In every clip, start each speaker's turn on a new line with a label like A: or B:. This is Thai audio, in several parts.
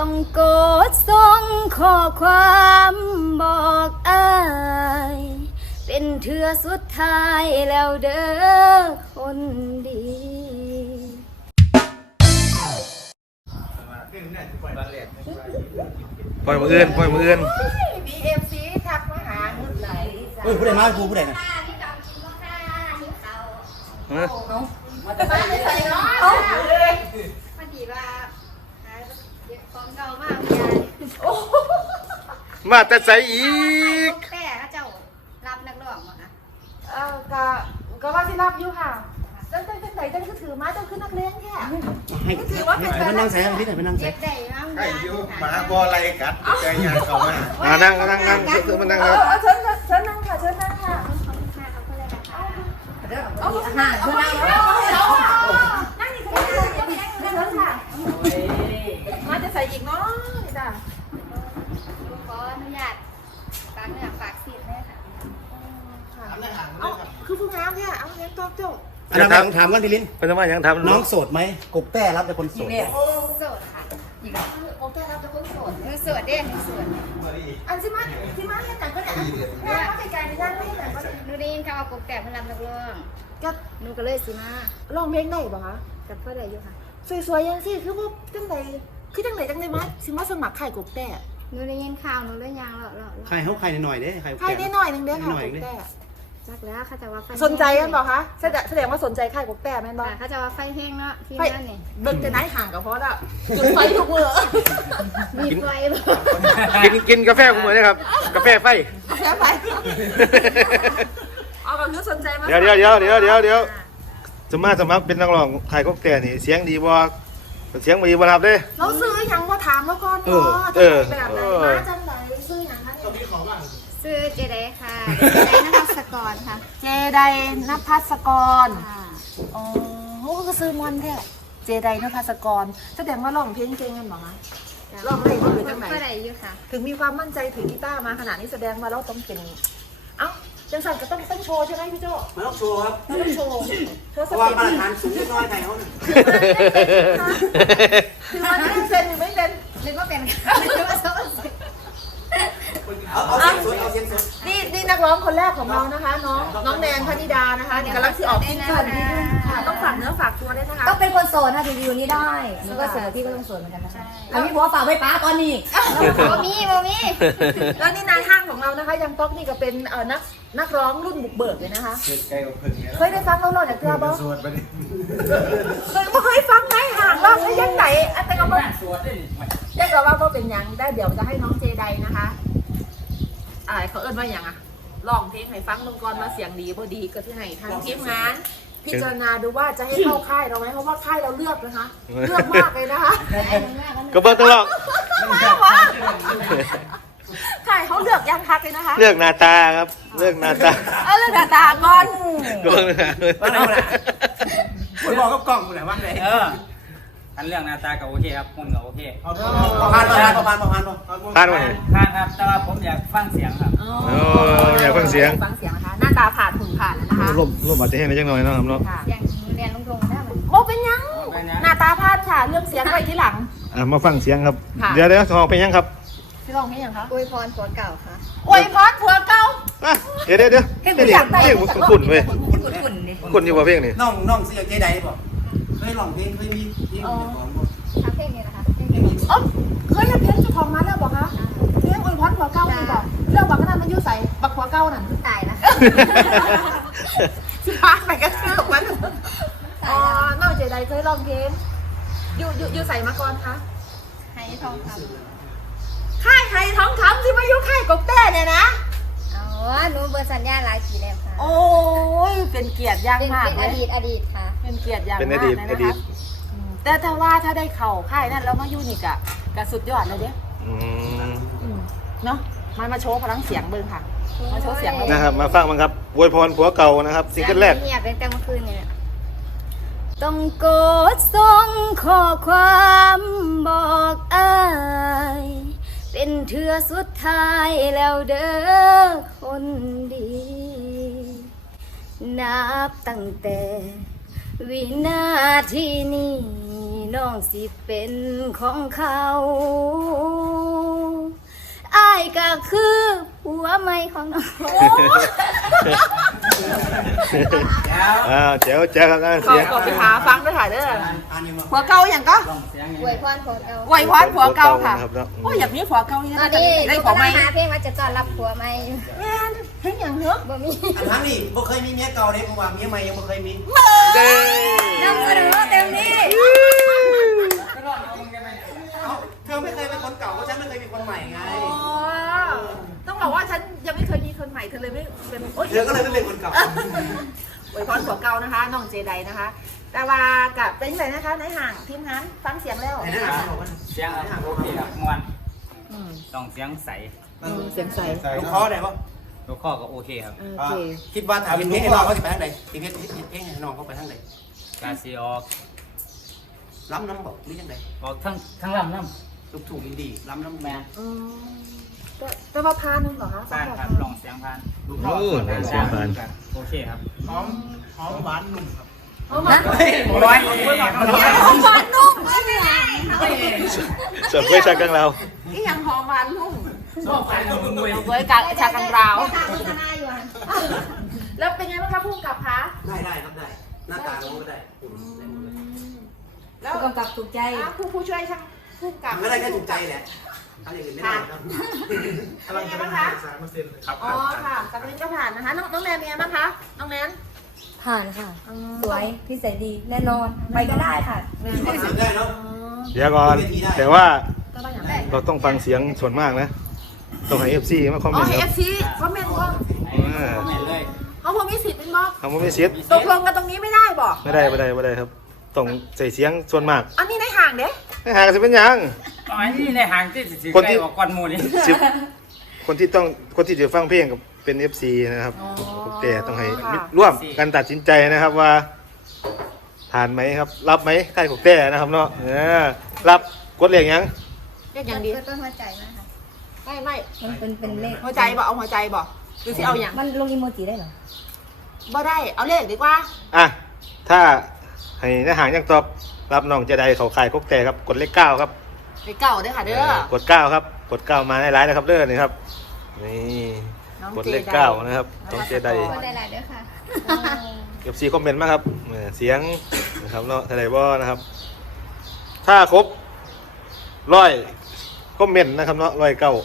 A: ต้องกดส่งข้อความบอกอ้ายเป็นเทื่อสุดท้ายแล้วเด้อคนดี
B: ปล่อยมืออื่นปล่อยมืออื่น
C: BFC ทักมาหาเงินไหล
D: เฮ้ยผู้ใดมาผู้ใดนะ
C: มาแต่บ้านไม่ใส่เนาะ
A: พอดีว่าหาเก็บของเก่ามากยาย
B: มาแต่ใส่อีก
A: แต่ถ้าเจ้ารับนักร้องมาคะ
C: ก็ว่าสิรับอยู่ค่ะตั้งไหนตั้งก็ถือมาต้องขึ้นนักเลี้ยงแค่
D: ให้ให้มันนั่งใส่พี่ให้มันนั่งใส่
A: เจ็บได้มั้ง
E: ไอ้ยุหมาบออะไรกัดใจยางเขามา
B: นั่งคือมันนั่งครับ
C: เชิญนั่งค่ะเชิญนั่งค่ะ
A: เอาไปเลยค่ะ
C: เอาอาหารเชิญนั่งนั่งนี่ค่ะเชิญค่ะมาจะใส่อีกเนาะนี่จ้ะ
A: ขออนุญาตฝากเนื้อฝากสิทธิ์เลยค่ะ
C: เอาคือผู้งามเนี่ยเอาเลี้ยงตัวเจ้า
D: อันนั้นต้องถามกันพี่ลิ้น
B: เป็นทำไมยังทำ
D: น้องโสดไหมกบแต้รับแต่คนโสด
A: โสดค่ะ
C: โอ้แต่เราจะคนโสด
A: หนูโสดเด้หนูโสด
C: อันที่มาเนี่ยแต่งก็เนี่ยเข้าใจกันได้ไม่แต่งก็
A: หนูได้ยินข่าวว่ากบแต่เพิ่นรับนักร้อง
C: ก็
A: หนูก็เลยสิมา
C: ร้องเพลงได้ป่ะคะ
A: กับเพื่อนอะไรอยู่ค่ะ
C: สวยๆยังสิคือว่าจังไหนคือจังไหนมาสิมาสมัครไข่กบแต่
A: หนูได้ยินข่าวหนูเลยยังเลาะ
D: ใครเขาใครหน่อยเด้ใคร
C: ไข่นิดหน่อยนึงเด้อค่ะกบแต่
A: จักแล้วเขาจะว่าไฟ
C: สนใจกันเปล่าคะแสดงว่าสนใจไข่กบแต่แม่นบ่
A: เขาจะว่าไฟแห้งเนาะที่นั่นนี่
C: เบิ่งแต่ไหนห่างกับเพราะละจุดไฟทุกมือ
A: มีไฟเลย
B: กินกาแฟกูเหมือนนะครับกาแฟไฟ
C: แค่ไปเอาก็คือสนใจมาก
B: เดี๋ยวสมัครเป็นนักร้องขายก๊กแต่นี่เสียงดีบ่เสียงบ่ดีบ่รับเด้
C: เราซื้อยังมาถามแล้วก่อนเนาะแบบไหนมาจังไหนซื้อยังคะเนี่ย
A: ซื้อเจไดค่ะเจไดนภัสกรค่ะ
C: เจไดนภัสกร
A: ค่ะ
C: อ๋อเขาก็ซื้อมอนแท้เจไดนภัสกรแสดงว่าร้องเพลงเก่งกันเหรอคะร้องเพลงหรือจังไหน
A: เพื่ออะไรอยู่ค่ะ
C: ถึงมีความมั่นใจถือกีตาร์มาขนาดนี้แสดงว่าเราต้องเป็นเอ้าจังสันก็ต้องโชว์ใช่ไหมพี่โจ้
D: ไม่ต้องโชว์ครับ
C: ต้องโชว์เธอ
D: เพ
C: ส
D: ราะว่า
C: เต็ป
D: มาตรฐานสูงนิดน้อยไทยเขา
C: คือมันไม่เป็นหรือไม่เป็น
A: นึกว่าเป็นนึกว่าโซน
D: เอาเสียงสดเอาเสียงสด
C: นี่นักร้องคนแรกของเรานะคะ น้องแนนพนิดานะคะกำลังที่ออกซิงเกิลค่ะต้องฝากเนื้อฝากตัวด้วยนะคะ
F: ต้องเป็นคนโสดนะถึงอยู่นี้ได้หนูก็โสดพี่ก็ต้องโสดเหมือนกันนะคะอันนี้บอกว่าฝากไว้ป้าตอนนี้
A: โมมี
C: แล้วนี่นายห้างของเรานะคะยังต๊อกนี่ก็เป็นนักร้องรุ่นบุกเบิกเลยนะคะ
E: เกิดไกลกับเพิ่งเนี่ย
C: เคยได้ฟังเราหน่อยจากเธอบ้าง
E: สวดไปดิ
C: เคยฟังนายห่างบ้างยังไหนแต่ก็ไม่ยังก็ว่าก็เป็นยังได้เดี๋ยวจะให้น้องเจไดนะคะเขาเอิ้นว่าอย่างอะลองเพลงให้ฟังลงก่อนมาเสียงดีพอดีก็ที่ให้ทางทีมงาน พิจารณาดูว่าจะให้เข้าค่ายเราไหมเพราะว่าค่ายเราเลือกนะคะเลือกมากเลยนะคะ
B: ก็เบิ่งตลอด
C: ค่ายเขาเลือกยังคักเลยนะคะ
B: เลือกหน้าตาครับเลือกหน้าตา
C: เลือกหน้าตาก่อน
B: ก็เบิ่งหน้า
D: ว่าไหนวะคุณบอกกับกล้องคุณไหนว่าไหน
G: อันเรื่องหน้าตาก็โอเคครับหุ่นก็โอเค
D: ประมาณ
B: ผ่านวันไหน
G: ข้างครับแต่ว่าผมอยากฟังเสียงครับ
B: โอ้อยากฟังเสียง
C: ฟังเสียงนะคะหน้าตาผ่านหุ่นผ่านแล้วนะคะ
B: ลมอาจจะแห้งได้จังหน่อยเนาะครับเนาะ
C: ค่ะ
A: อย่างเรียนลงได้เหมือน
C: โมเป็นยังหน้าตาผ่านค่ะเรื่องเสียงไว้ที่หลัง
B: มาฟังเสียงครับ
C: ค่ะ
B: เดี๋ยวทองเป็นยังครับ
C: พี่ลองให้ยังคะ
A: อวยพรผัวเก่าค่ะ
C: อวยพรผัวเก่า
B: เดี๋ยวเพลงคุ้นเว้ยคุ้นอยู่ว่าเพลงนี่
D: น้องเสียงเจไดบอกเคยร้องเพลงเคยมีที่ของ
A: ทั้งเพลงนี้นะคะเพลง
C: อ๋อเคยเล่นเพลงเจ้าของมาแล้วบอกคะเพลงอวยพรผัวเก่านี่บอกเรื่องบอกกันนั้นมันยุ่ใส่บักผัวเก่านั่น
A: ตายนะคะ
C: สิพาไปกันเสื้อมันอ๋อนอกจากใดเคยร้องเพลงอยู่ใส่มาก่อนคะ
A: ให้ทองค
C: ค่ายไฮทองคำที่มาอยู่ค่ายกบแต้เนี่ยนะ
A: ำอ๋อหนูเบอร์สัญญาหลายปีแล้วค่ะ
C: โอ้ยเป็นเกียรติอย่าง
A: เป็น
C: มาก
A: อ
C: เลย
A: ดีตค่ะ
C: เป็นเกียรติอย่าง
B: เป็น
C: มา
B: อก ดีต
C: เลย
B: อ
C: นะ
B: ดี
C: คะ
B: ต
C: แต่ถ้าว่าถ้าได้เข่าค่ายนั่นแล้วมาอยู่นี่กะสุดยอดเลยเด้ เนาะมาโชว์พลังเสียงเบิ้งค่ะมาโชว์เสียง
B: นะครับมาฟังมันครับอวยพรผัวเก่านะครับซิงเกิลแรก
A: เงียบตั้งแต่เมื่อคืนเนี่ยต้องกดส่งข้อความบอกอ้ายเป็นเทื่อสุดท้ายแล้วเด้อคนดี นับตั้งแต่วินาทีนี้น้องสิเป็นของเขาคือหัวใหม่ของน้อง
B: เจ๋วเจ๋วครับนั่น
C: ขอ
B: เสียง
C: ขอไปหาฟังด้วยค่ะเด้อ
D: อันนี้มา
C: ผัวเก่าอย่างก็
G: ลองเสียง
A: อวยพรของเรา
C: ไหวพรผัวเก่าค่ะ
B: รับเนาะ
C: โอ้ยอยากมีผัวเก่านี่
A: ตอ
C: นะ
A: นนี้
C: ได้
A: ลูก
C: ผัวใหม่
A: กำลังหาเพลงว่าจะต้อนรับผัวใหม่อยู่
C: แม่นเห็นอย่างเนอะ
A: บ่มี
D: อันทั้งนี้บ่เคยมีเมียเก่าเลยเพราะว่าเมียใหม่ยังบ่เคยมี
B: เด้
A: นำเสนอเต็มที่
D: เอ้าเธอไม่เคยเป็นคนเก่าเพราะฉันไม่เคยมีคนใหม่ไง
C: อ๋อต้องบอกว่าฉันยังไม่เคยมีคนใหม่เธอเลยไม่เป็นโอ๊ย
D: เธอก็เลยไม่เป็นคนเก่า
C: ไหวพรผัวเก่านะคะน้องเจไดนะคะ แต่ว่ากับเป็นไงนะคะในห่างทีมงานฟังเสียงแล้ว
D: ไหนนะบอกว่า
G: เสียงครับโอเคครับม่วนต้องเสียงใส
C: เสียงใส
D: ลูกคอได้ปะ
G: ลูกข้อก็โอเคครับ
C: โอเค
D: คิดว่าถามเพลงให้น้องเขาจะไปทางไหนเพลงให้น้องเขาไปทางไหน
G: กาซีออก
D: ล้ำน้ำบอกหรือยังไง
G: ออกทั้งลำน้
D: ลูกทุ่งอินดี้ล้ำน้ำ
G: ำแมน
C: แต่ว่าพานึงเหรอคะ
G: ผ่านครับลองเสียงผ่าน
D: ลูกคอ
B: เสียงผ่าน
G: โอเคครับ
D: หอมหวานนุ่มครับ
A: นะ
G: ร้อย
C: หอมหวานนุ่มไม่เป็นไร
B: เสิร์ฟไว้ชากังเรา
C: นี่ยังหอมหวานนุ่ม
G: ชอบการนุ่มเว้ย
C: เว้ยกะชากันราว
A: ได้ค่ะโฆษณาอยู่อ่ะ
C: แล้วเป็นไงบ้างคะผู้กำกับคะ
D: ได้ครับได้หน้าตาเราก็ได้ได้หมดเลย
C: แล้ว
F: ผู้กำกับถูกใจ
C: ผู้ช่วยช่างผู้กำกับ
D: ทำไม่ได้แค่ถูกใจแหละทำอย่างอื่นไม่ได้ครับ
C: เป็นไงบ้างคะ
D: ครับ
C: อ๋อค่ะจากนี้ก็ผ่านนะคะ น้องแนนเป็นไงบ้างคะ น้องแนน
F: ผ่านค่ะ สวยพิเศษดีแน่นอนไปก็ได้ค่ะ
D: ฟังเสียงได้เนาะ
B: เดี๋ยวก่อนแต่ว่า
C: ก็บ้างอย่างไร
B: เราต้องฟังเสียงส่วนมากนะต้องให้ FC มาคอมเม
C: อ๋อน
B: ต์
C: ให้
B: ค
C: เอ
B: รับ
C: ฟซีคอมเมนต์ว่า
G: เห็นเลย
C: เขาพอมีสิทธิ์เป็นบ่
B: คำว่าไม่เสียด
C: ตกลงกันตรงนี้ไม่ได้บอก
B: ไม่ได้ครับต้องใส่เสียงส่วนมาก
C: อันนี้ในห่างเด้
B: ไม่ห่างกันสิเป็นหยัง
G: ตอนนี้ในห่างที่สิ
B: คนที่
G: ใกล้ออกก้อนหมูนี่
B: สิบคนที่จะฟังเพลงกับเป็น FC นะครับแต่ต้องให้ร่วมกันตัดสินใจนะครับว่าผ่านไหมครับ รับไหมค่ายของแต่นะครับเนาะรับกดเลขยัง
C: เรียกอย่างดี
A: ต้นหัวใจนะคะ
C: ไม่
F: มันเป็นเลข
C: หัวใจบอกเอาหัวใจบอกหรือที่เอาอย่าง
F: มันลงอีโมจิได้เหรอ
C: บ่ได้เอาเลขดีกว่า
B: อ่ะถ้าให้เนื้อหางยังตอบรับน้องเจะได้เขาขายกกแต่ครับกดเลข9ครับ
C: เลขเก่าเด้อค่ะเด้อก
B: ด9ครับกด9มาในไลน์นะครับเด้อนี่ครับนี่กดเลข9นะครับต้องเจได
A: คนหลายๆเด้อค่ะ
B: FC คอมเมนต์มาครับเสียงนะครับเนาะทะเลบ่นะครับ ถ้าครบ100คอมเมนต์นะครับเนาะ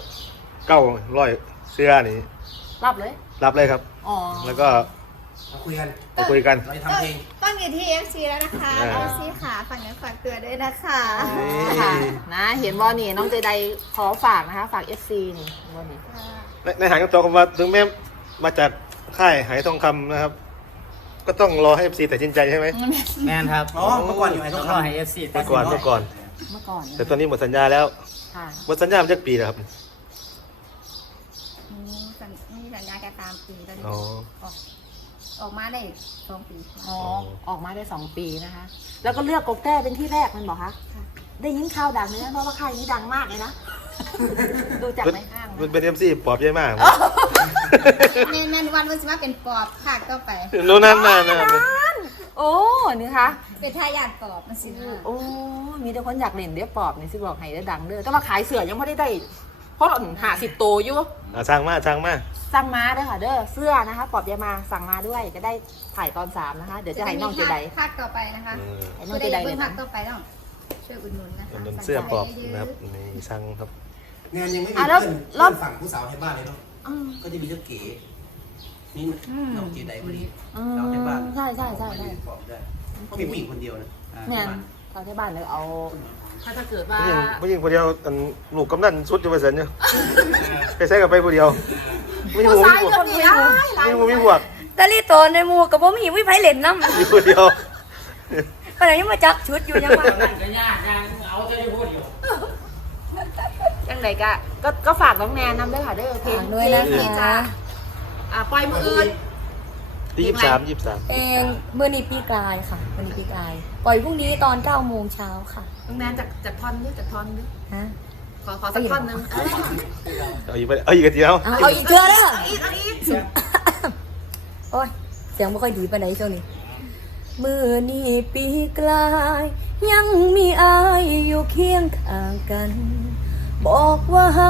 B: 100เสื้อนี่
C: รับเลย
B: รับเลยครับ
C: อ๋อ
B: แล้วก็
D: มาคุยกัน
B: มาคุยกัน
D: เราจะทำเพลง
A: ต้องอยู่ที่ FC แล้วนะคะ FC ค่ะฝากเงินฝากตัวด้วยนะคะ
C: ค่ะนะเห็นบอนี่น้องเจไดขอฝากนะคะ ฝาก FC นี่บอนี่
B: ในหางยังตอบคำว่าถึงแม้มาจากค่ายหายทองคำนะครับ ก็ต้องรอให้ FC ตัดสินใจใช่ไหม
G: แมนครับ
D: อ๋อเมื่อก่อนอยู่ไหน
G: ต้
D: ต้
G: อ
D: อง ง
G: รอ
D: ทำ
G: ให้ FC
B: เมื่อก่อน
C: เมื่อก่อน
B: แต่ตอนนี้หมดสัญญาแล้ว
C: ค่ะ
B: หมดสัญญามาจากปีแล้วครับ
A: มีสัญญาแค่3 ปีตอนนี้
B: อ๋อ
A: ออกมาได้2 ปี
C: อ๋อออกมาได้2 ปีนะคะ แล้วก็เลือกกบแต้เป็นที่แรกมันบอกคะได้ยินข่าวดังเลยนะเพราะว่าค่ายนี้ดังมากเลยนะ ดูจากในห้าง
B: มัน
C: นะ
B: เป็น MC ปอบใหญ่มาก
A: แมนวันวันสิมาเป็นปอบค่ะก็ไป
B: โน่นนั่น
C: โอ้นี่คะ
A: เป็นทายาทปอบมาสิลูก
C: โอ้มีแต่คนอยากเล่นเด้อปอบนี่สิบอกให้ได้ดังเด้อแต่ว่าขายเสือยังไม่ได้เพราะ50 โตวอยู่
B: สร้างมา
C: สั่งมาเด้อค่ะเด้อเสื้อนะคะปอบยายมาสั่งมาด้วยจะได้ถ่ายตอน3นะคะ เดี๋ยวจะให้น้องเจได
A: ภาคต่อไปนะคะ
C: ให้น้องเจไดเลย
A: ภา
C: นะ
A: คต่อไปต้องช่วยอุดหนุนนะคะ
B: มันเสื้อปอบนะครับนี่สั่งครับ
D: งานยังไม่มีเพื่อนฝั่งผู้สาวให้บ้านเลยเนาะ
C: อืม
D: ก็จะมีเจ้าเก๋นี่น้องเก๋ใดพอดี
C: อืม
D: สาวให้บ้าน
C: ใช่ก็
D: มีผู้หญิงคนเดียวนะ
C: เนี่ยเขาที่บ้านเลยเอาถ้าเกิดว่า
B: ผู้หญิงคนเดียวลูกกำนันสุดจะไปเซ็นเนี่ยไปใช้กับไปคนเดียวไม่
C: ผู้
B: หู
C: ชายคนนี้ได้หลาย
B: ไม่หูไม่หัว
F: แต่ลี่โตในหมู่กับบ่มีวิไผเล่นน้ำ
B: มีคนเดียว
F: ขณะนี้มาจักชุดอยู่ยังว่า
G: ก็ยากยังเอาจะได้พูดอยู่
C: ยังไงก็ฝากน้องแนนนำด้วยค่ะเด้อเพลง
F: ด้วยนะคะ
C: ปล่อยมืออื่น
B: ที่23
F: เองเมื่อนี้ปีกลายค่ะวันนี้ปีกลายปล่อยพรุ่งนี้ตอน9 โมงเช้าค่ะ
C: น้องแนนจากท่อนด้วยจากท่อนด้วย
F: ฮะ
C: ขอสักท่อนหนึง
B: เอาอีกกันเดียว
F: เอาอีกเทื่อเด้อ
C: อีก
F: โอ้ยเสียงไม่ค่อยดีปานใดช่วงนี้มือนี้ปีกลาย ยังมีอายอยู่เคียงข้างกัน บอกว่าฮัก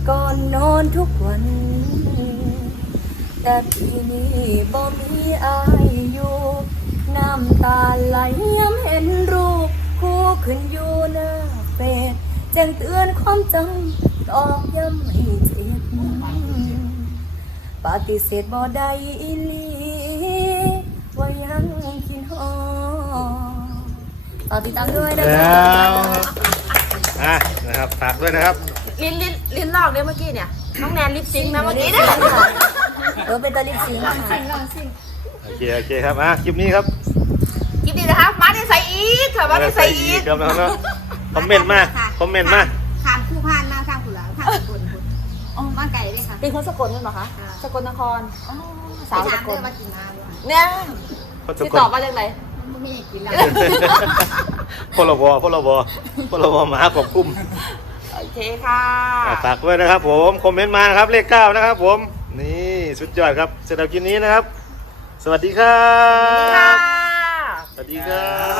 F: ก่อนนอนทุกวัน แต่ปีนี้บ่มีอายอยู่น้ำตาไหลย้ำเห็นรูปคู่ขึ้นอยู่หน้าเฟซแจ้งเตือนความจำตอกย้ำให้เจ็บปฏิเสธบ่ได้อีหลีว่ายังคิดฮอดฝากติดตามด้วยนะ
B: แล้
F: คะ
B: วนะครับฝากด้วยนะครับ
C: ลิ้นลอกเนี่ยเมื่อกี้เนี่ยน้องแนนลิปซิงค์นะเมื่อกี้เนี่ย
F: เป็นตาลิปซิงค์ค่ะ
B: โอเคครับคลิปนี้ครับ
C: ยินดีนะคะมาได้ใส่อีกค่ะมาได้ใส่อีก
B: ครับแล้วเนาะคอมเมนต์มา
A: ถามผู้พานมาข้างผู้หลังข้างสกุลคุณมาไก่เลยค่ะ
C: เป็นคนสกลใช่ไหมคะสกลนครสา
A: สาว ว
C: ส
A: ส
C: ก
A: กุ
C: ล
A: ลมากินน้ำด้วย
C: เนี่ย
B: คนส
C: ที่
B: กล
C: ตอบมาจากไหน
A: ไม่มีกินแล้ว
B: พลบมหาควบคุม
C: โอเคค่ะ
B: ฝากด้วยนะครับผมคอมเมนต์มานะครับเลข 9นะครับผมนี่สุดยอดครับสำหรับคลิปนี้นะครับ สวัสดีครั
C: ค่ะ
B: บสวัสดีครับ